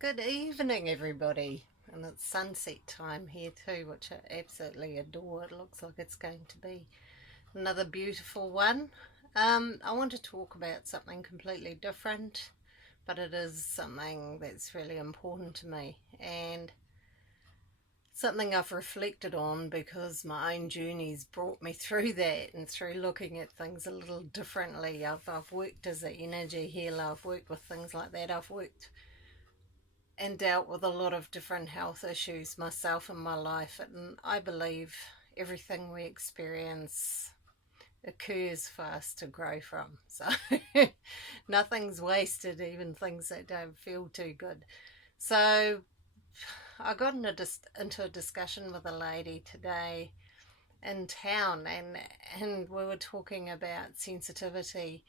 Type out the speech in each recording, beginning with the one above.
Good evening, everybody. And it's sunset time here too, which I absolutely adore. It looks like it's going to be another beautiful one. I want to talk about something completely different, but it is something that's really important to me and something I've reflected on because my own journey's brought me through that and through looking at things a little differently. I've worked as an energy healer, I've worked with things like that, I've worked and dealt with a lot of different health issues myself in my life, and I believe everything we experience occurs for us to grow from. So nothing's wasted, even things that don't feel too good. So I got into a discussion with a lady today in town, and we were talking about sensitivity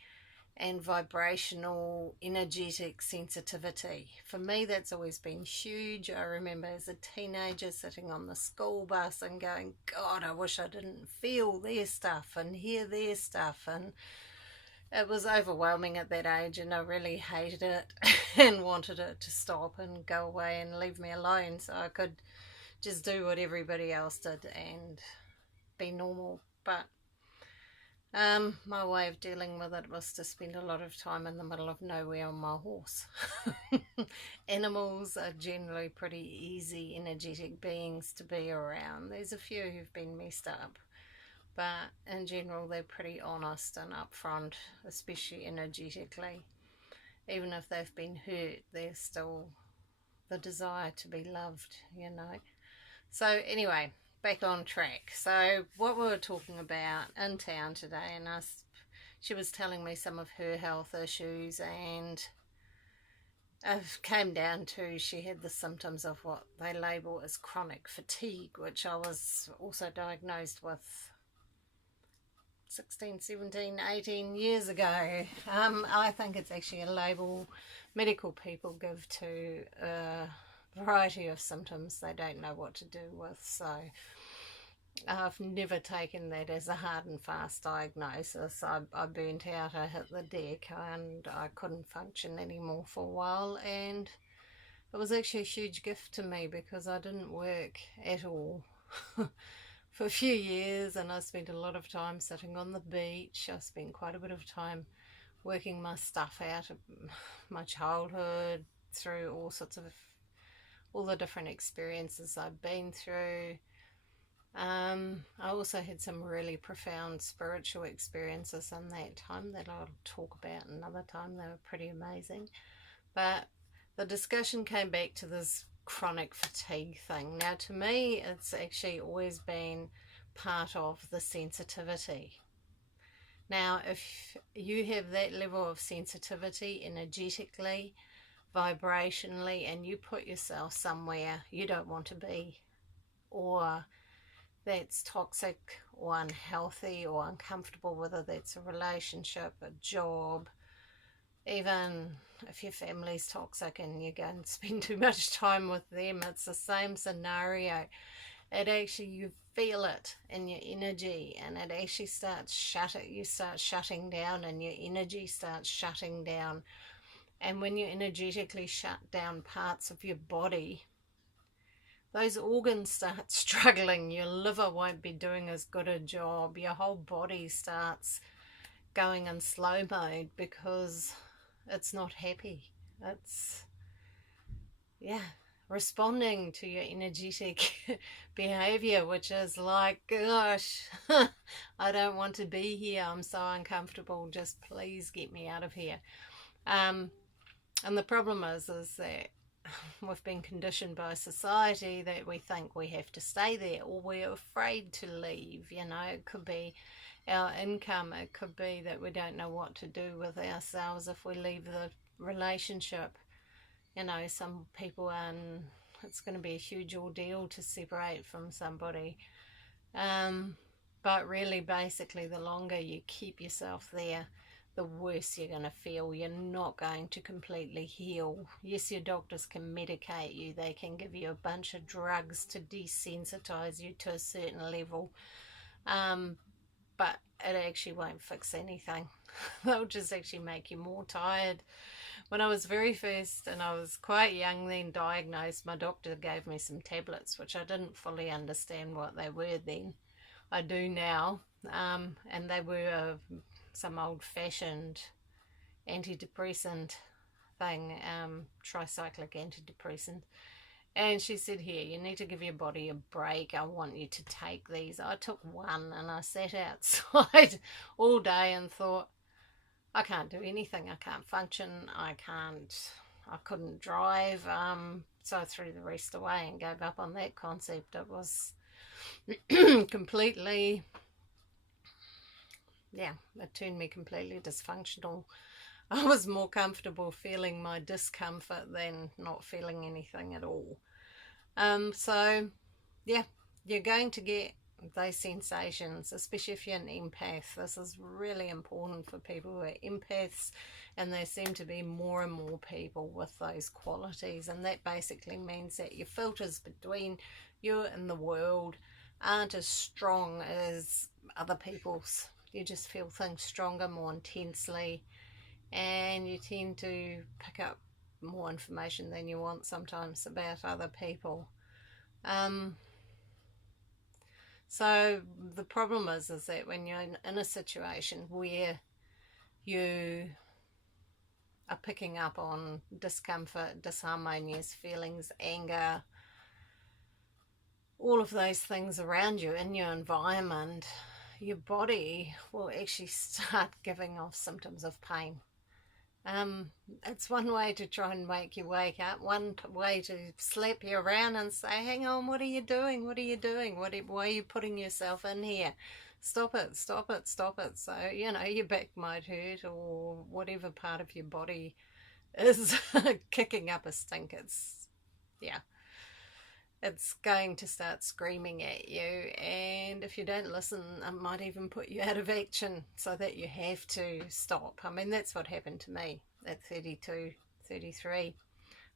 and vibrational energetic sensitivity. For me, that's always been huge. I remember as a teenager sitting on the school bus and going, God, I wish I didn't feel their stuff and hear their stuff. And it was overwhelming at that age, and I really hated it and wanted it to stop and go away and leave me alone so I could just do what everybody else did and be normal. But my way of dealing with it was to spend a lot of time in the middle of nowhere on my horse. Animals are generally pretty easy, energetic beings to be around. There's a few who've been messed up, but in general, they're pretty honest and upfront, especially energetically. Even if they've been hurt, there's still the desire to be loved. So, anyway, back on track. So what we were talking about in town today, and she was telling me some of her health issues, and it came down to she had the symptoms of what they label as chronic fatigue, which I was also diagnosed with 16, 17, 18 years ago. I think it's actually a label medical people give to a variety of symptoms they don't know what to do with. So I've never taken that as a hard and fast diagnosis. I burnt out, I hit the deck, and I couldn't function anymore for a while. And it was actually a huge gift to me because I didn't work at all for a few years, and I spent a lot of time sitting on the beach. I spent quite a bit of time working my stuff out of my childhood through all the different experiences I've been through. I also had some really profound spiritual experiences in that time that I'll talk about another time. They were pretty amazing. But the discussion came back to this chronic fatigue thing. Now, to me, it's actually always been part of the sensitivity. Now, if you have that level of sensitivity energetically, vibrationally, and you put yourself somewhere you don't want to be, or that's toxic or unhealthy or uncomfortable, whether that's a relationship, a job, even if your family's toxic and you go and spend too much time with them, it's the same scenario. You feel it in your energy, and it actually you start shutting down, and your energy starts shutting down. And when you energetically shut down parts of your body, those organs start struggling. Your liver won't be doing as good a job. Your whole body starts going in slow mode because it's not happy. It's, responding to your energetic behavior, which is like, gosh, I don't want to be here. I'm so uncomfortable. Just please get me out of here. And the problem is that we've been conditioned by society that we think we have to stay there, or we're afraid to leave. It could be our income, it could be that we don't know what to do with ourselves if we leave the relationship. Some people it's going to be a huge ordeal to separate from somebody. But really, basically, the longer you keep yourself there, the worse you're going to feel. You're not going to completely heal. Yes, your doctors can medicate you. They can give you a bunch of drugs to desensitize you to a certain level. But it actually won't fix anything. They'll just actually make you more tired, when I was very first, and I was quite young then diagnosed, my doctor gave me some tablets, which I didn't fully understand what they were then. I do now. And they were some old-fashioned antidepressant thing, tricyclic antidepressant. And she said, here, you need to give your body a break. I want you to take these. I took one and I sat outside all day and thought, I can't do anything. I can't function. I couldn't drive. So I threw the rest away and gave up on that concept. It was completely, yeah, it turned me completely dysfunctional. I was more comfortable feeling my discomfort than not feeling anything at all. So, yeah, you're going to get those sensations, especially if you're an empath. This is really important for people who are empaths, and there seem to be more and more people with those qualities, and that basically means that your filters between you and the world aren't as strong as other people's. You just feel things stronger, more intensely, and you tend to pick up more information than you want sometimes about other people. So the problem is that when you're in a situation where you are picking up on discomfort, disharmonious feelings, anger, all of those things around you in your environment, your body will actually start giving off symptoms of pain. It's one way to try and make you wake up, one way to slap you around and say, hang on, what are you doing? What are you doing? Why are you putting yourself in here? Stop it, stop it, stop it. So, your back might hurt, or whatever part of your body is kicking up a stink. It's going to start screaming at you, and if you don't listen, it might even put you out of action so that you have to stop. I mean, that's what happened to me at 32, 33.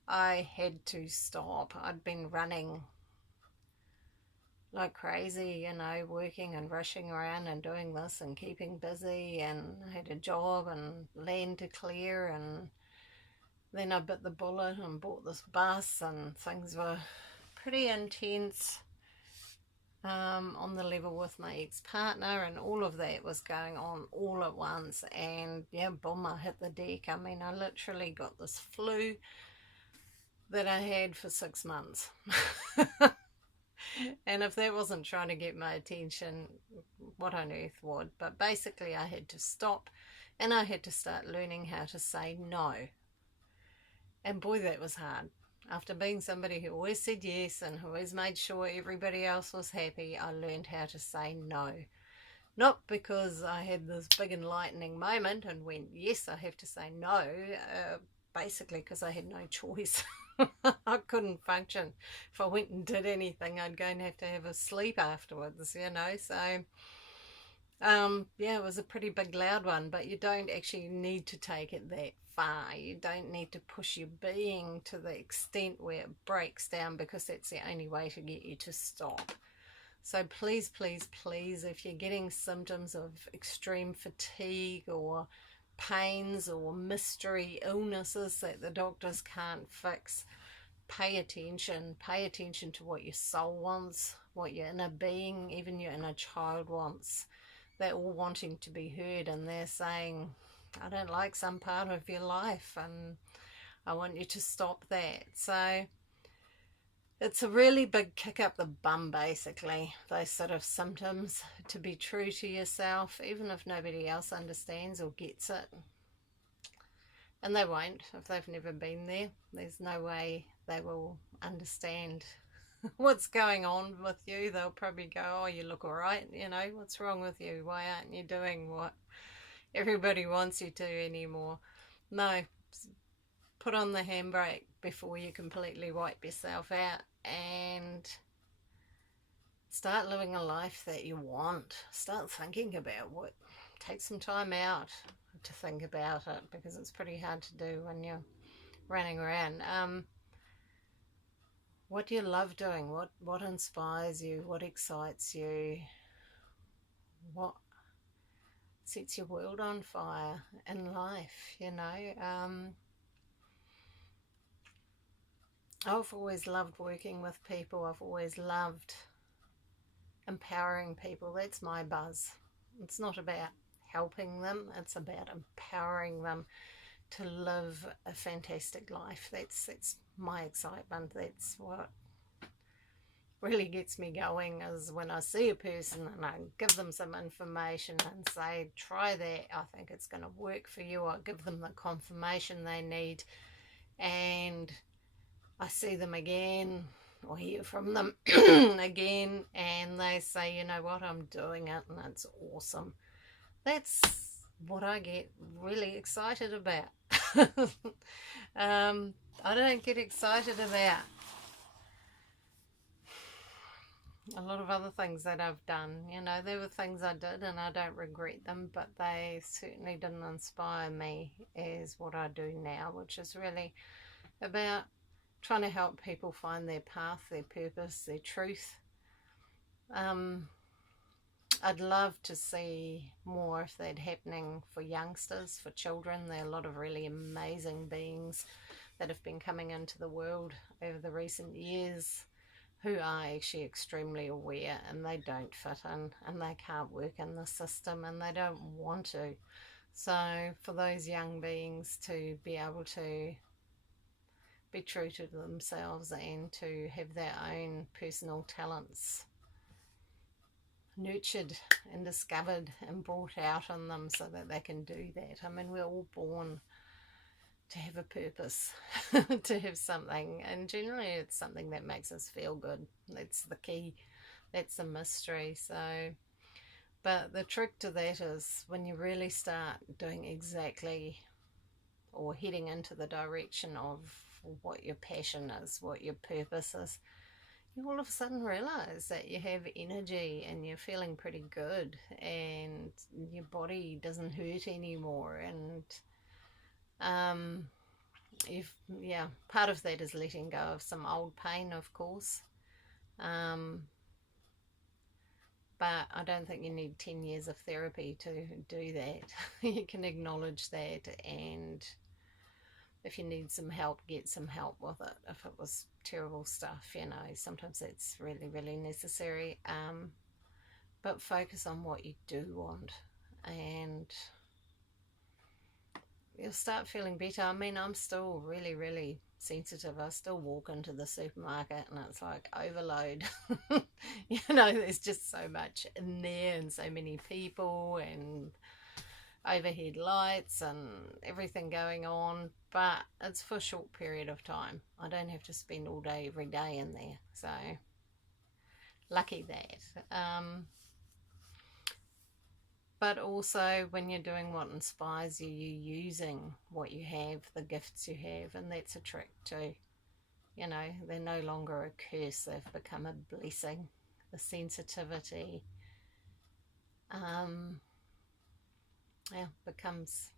I had to stop. I'd been running like crazy, working and rushing around and doing this and keeping busy, and I had a job and land to clear, and then I bit the bullet and bought this bus, and things were pretty intense on the level with my ex-partner, and all of that was going on all at once, and yeah, boom, I hit the deck. I mean, I literally got this flu that I had for 6 months. And if that wasn't trying to get my attention, what on earth would? But basically I had to stop, and I had to start learning how to say no. And boy, that was hard. After being somebody who always said yes and who always made sure everybody else was happy, I learned how to say no. Not because I had this big enlightening moment and went, yes, I have to say no, basically because I had no choice. I couldn't function. If I went and did anything, I'd go and have to have a sleep afterwards, so yeah, it was a pretty big loud one, but you don't actually need to take it that far. You don't need to push your being to the extent where it breaks down, because that's the only way to get you to stop. So please, please, please, if you're getting symptoms of extreme fatigue or pains or mystery illnesses that the doctors can't fix, pay attention. Pay attention to what your soul wants, what your inner being, even your inner child wants. They're all wanting to be heard, and they're saying, I don't like some part of your life and I want you to stop that. So it's a really big kick up the bum, basically, those sort of symptoms, to be true to yourself, even if nobody else understands or gets it. And they won't if they've never been there. There's no way they will understand what's going on with you. They'll probably go, oh, you look all right, what's wrong with you? Why aren't you doing what everybody wants you to anymore? No, put on the handbrake before you completely wipe yourself out, and start living a life that you want. Start thinking about what. Take some time out to think about it, because it's pretty hard to do when you're running around. What do you love doing? What inspires you? What excites you? What sets your world on fire in life, I've always loved working with people. I've always loved empowering people. That's my buzz. It's not about helping them, it's about empowering them to live a fantastic life. That's my excitement. That's what really gets me going, is when I see a person and I give them some information and say, try that, I think it's going to work for you. I give them the confirmation they need, and I see them again or hear from them again, and they say, you know what, I'm doing it and it's awesome. That's what I get really excited about. I don't get excited about a lot of other things that I've done. You know, there were things I did and I don't regret them, but they certainly didn't inspire me as what I do now, which is really about trying to help people find their path, their purpose, their truth. I'd love to see more of that happening for youngsters, for children. There are a lot of really amazing beings that have been coming into the world over the recent years who are actually extremely aware, and they don't fit in and they can't work in the system and they don't want to. So for those young beings to be able to be true to themselves and to have their own personal talents nurtured and discovered and brought out in them so that they can do that. I mean, we're all born to have a purpose, to have something, and generally it's something that makes us feel good. That's the key, that's the mystery. So, but the trick to that is when you really start doing exactly, or heading into the direction of what your passion is, what your purpose is, you all of a sudden realize that you have energy and you're feeling pretty good and your body doesn't hurt anymore. And part of that is letting go of some old pain, of course. But I don't think you need 10 years of therapy to do that. You can acknowledge that, and if you need some help, get some help with it. If it was terrible stuff, you know, sometimes that's really, really necessary. But focus on what you do want, and you'll start feeling better. I mean, I'm still really, really sensitive. I still walk into the supermarket and it's like overload. You know, there's just so much in there and so many people and overhead lights and everything going on, but it's for a short period of time. I don't have to spend all day every day in there, so lucky that. But also when you're doing what inspires you, you're using what you have, the gifts you have, and that's a trick too. You know, they're no longer a curse, they've become a blessing. The sensitivity becomes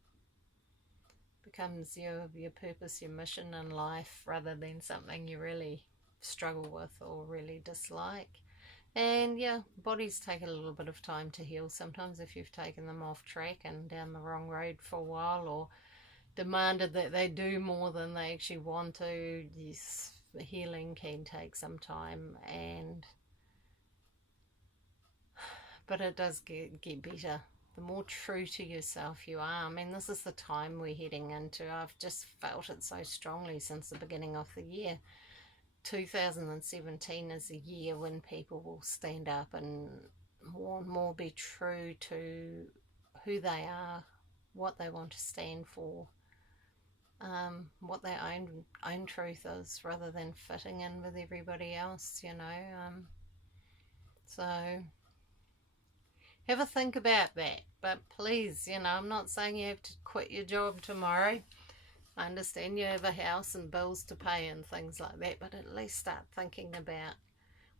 your purpose, your mission in life, rather than something you really struggle with or really dislike. And yeah, bodies take a little bit of time to heal sometimes if you've taken them off track and down the wrong road for a while, or demanded that they do more than they actually want to. Yes, the healing can take some time, but it does get better the more true to yourself you are. I mean, this is the time we're heading into. I've just felt it so strongly since the beginning of the year. 2017 is a year when people will stand up and more be true to who they are, what they want to stand for, what their own truth is, rather than fitting in with everybody else, you know. So have a think about that. But please, you know, I'm not saying you have to quit your job tomorrow. I understand you have a house and bills to pay and things like that, but at least start thinking about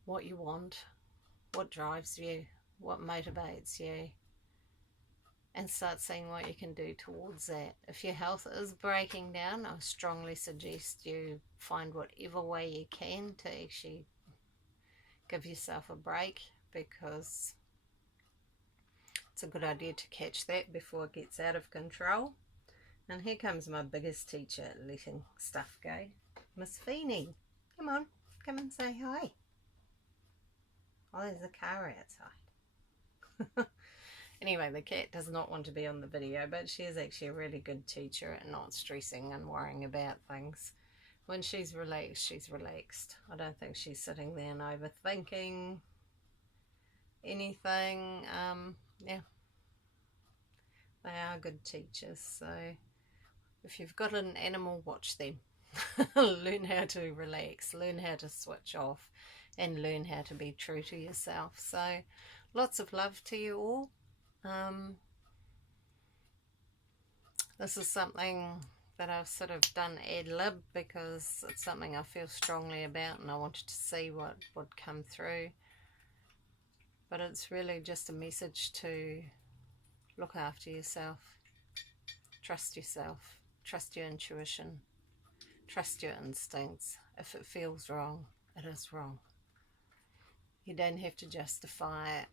what you want, what drives you, what motivates you, and start seeing what you can do towards that. If your health is breaking down, I strongly suggest you find whatever way you can to actually give yourself a break, because it's a good idea to catch that before it gets out of control. And here comes my biggest teacher at letting stuff go, Miss Feeney. Come on, come and say hi. Oh, there's a car outside. Anyway, the cat does not want to be on the video, but she is actually a really good teacher at not stressing and worrying about things. When she's relaxed, she's relaxed. I don't think she's sitting there and overthinking anything. Yeah, they are good teachers. So if you've got an animal, watch them. Learn how to relax, learn how to switch off, and learn how to be true to yourself. So lots of love to you all. This is something that I've sort of done ad lib because it's something I feel strongly about and I wanted to see what would come through. But it's really just a message to look after yourself, trust your intuition, trust your instincts. If it feels wrong, it is wrong. You don't have to justify it.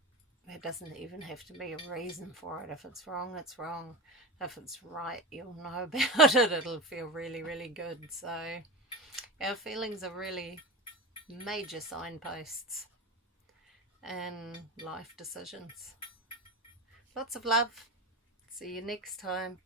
There doesn't even have to be a reason for it. If it's wrong, it's wrong. If it's right, you'll know about it. It'll feel really, really good. So our feelings are really major signposts and life decisions. Lots of love. See you next time.